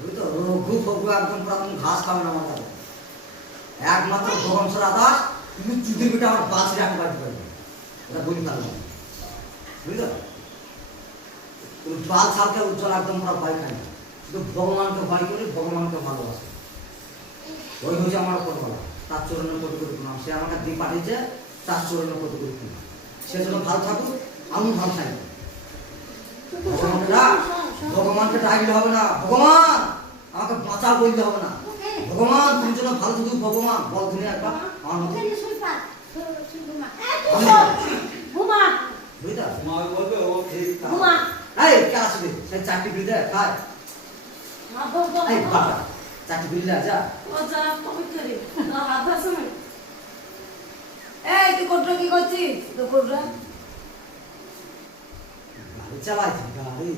বুঝতো রঘু ফঘু একদম পুরো ঘাস খাবে না আমার কাছে একমাত্র ভগবান ছাড়া দাস তুমি চুদির বেটা আমার বাঁচি রাখতে পারবে এটা বলি পারলাম বুঝলো বাল ছালকে উজ্জ্বল একদম পুরো ভয় খায় না শুধু ভগবানকে ভয় করে ভগবানকে ভালোবাসে ওই হচ্ছে আমার উপর বলা তার চরণে কোটি কোটি প্রণাম সে আমাকে দিয়ে পাঠিয়েছে তার চরণে কোটি কোটি প্রণাম সে যেন ভালো থাকুক আমি ভালো থাকি ভগবানকে ডাকলে হবে না ভগবান আমাকে বাঁচাও বলতে হবে না ভগবান তুমি যেন ভালো থাকুক ভগবান বল তুমি একবার আমার মতো এই কে আসবে সেই চারটি বিড়ি খায় এই বাবা চারটি বিড়ি যা এই তুই কোটরা কি করছিস তো কোটরা গাড়ি চালাইছি গাড়ি